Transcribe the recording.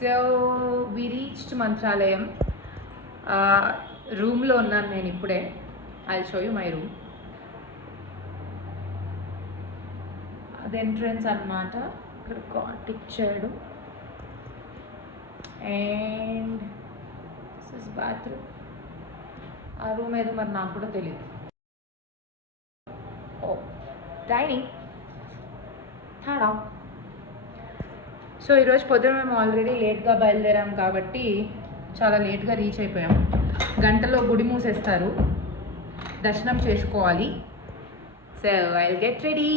So we reached Mantralayam. రూమ్లో ఉన్నాను నేను ఇప్పుడే. I show you my room. అది ఎంట్రన్స్ అన్నమాట. ఇక్కడ కాట్ ఇచ్చాడు. And this is bathroom. ఆ రూమ్ ఏదో మరి నాకు కూడా తెలియదు. ఓ డైనింగ్. థాడా. సో ఈరోజు పొద్దున మేము ఆల్రెడీ లేట్గా బయలుదేరాం కాబట్టి చాలా లేట్గా రీచ్ అయిపోయాం. గంటలో గుడి మూసేస్తారు, దర్శనం చేసుకోవాలి. So I will get ready.